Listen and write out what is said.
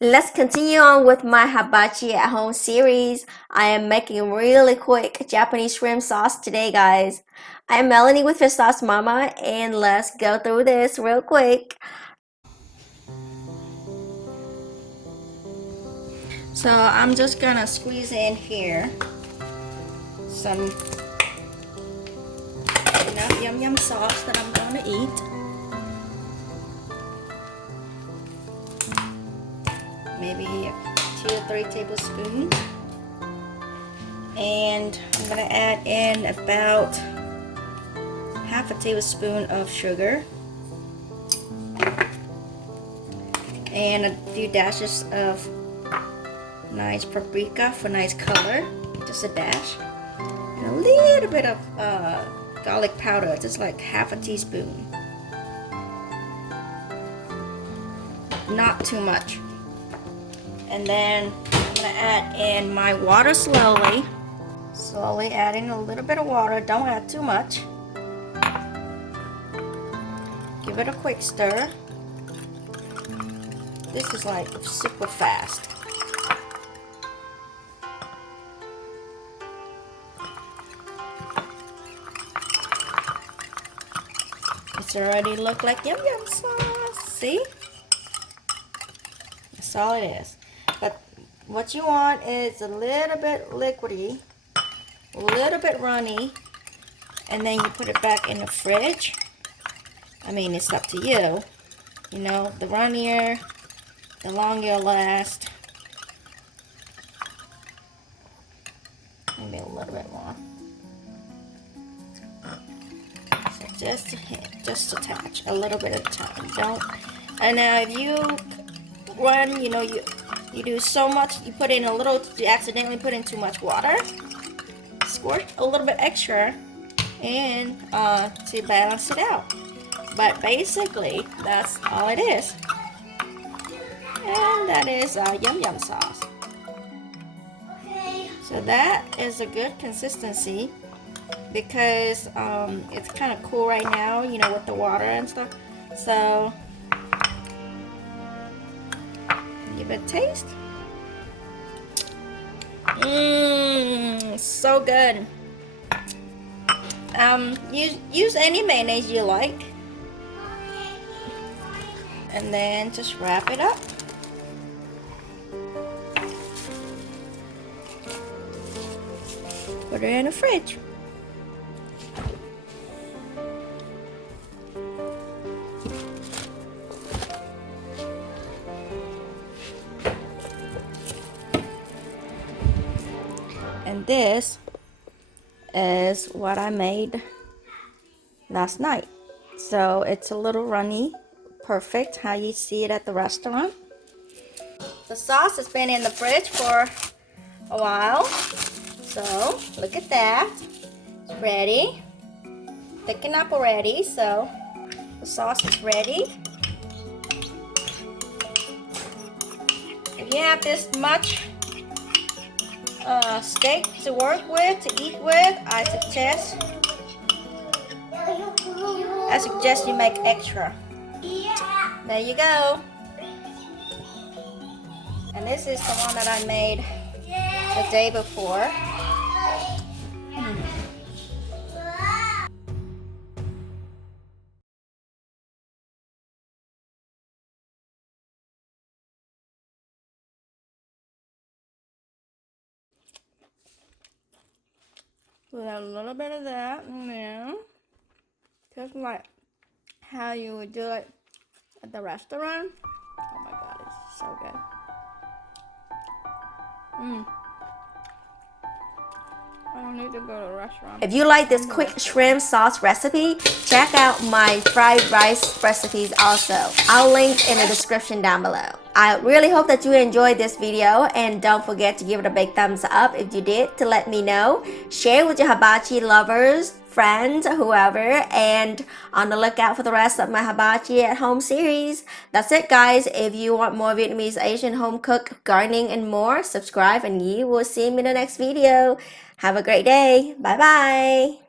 Let's continue on with my hibachi at home series. I am making really quick Japanese shrimp sauce today, guys. I'm Melanie with Fish Sauce Mama, and let's go through this real quick. So I'm just gonna squeeze in here some enough yum yum sauce that I'm gonna eat. Maybe 2 or 3 tablespoons. And I'm gonna add in about half a tablespoon of sugar and a few dashes of nice paprika for nice color, just a dash, and a little bit of garlic powder, just like half a teaspoon, not too much. And then I'm gonna add in my water slowly adding a little bit of water, don't add too much. Give it a quick stir. This is like super fast. It's already look like yum yum sauce. See? That's all it is. But what you want is a little bit liquidy, a little bit runny, and then you put it back in the fridge. I mean, it's up to you. You know, the runnier, the longer it'll last. Maybe a little bit more. So just a hint, just a touch, a little bit at a time. Don't. And now if you run, you know, you do so much, you put in a little, you accidentally put in too much water. Squirt a little bit extra, and to balance it out. But basically, that's all it is. And that is yum yum sauce. So that is a good consistency because it's kind of cool right now, you know, with the water and stuff. So give it a taste. Mmm, so good. Use any mayonnaise you like. And then just wrap it up. Put it in the fridge. And this is what I made last night. So it's a little runny, perfect how you see it at the restaurant. The sauce has been in the fridge for a while. So look at that. It's ready. Thicken up already, so the sauce is ready. If you have this much steak to work with, to eat with, I suggest you make extra. There you go. And this is the one that I made the day before. Put a little bit of that in there, just like how you would do it at the restaurant. Oh my god, it's so good. I don't need to go to a restaurant. If you like this quick shrimp sauce recipe, check out my fried rice recipes also. I'll link in the description down below. I really hope that you enjoyed this video, and don't forget to give it a big thumbs up if you did to let me know. Share with your hibachi lovers, friends, whoever, and on the lookout for the rest of my hibachi at home series. That's it, guys. If you want more Vietnamese, Asian, home cook, gardening, and more, subscribe and you will see me in the next video. Have a great day. Bye bye.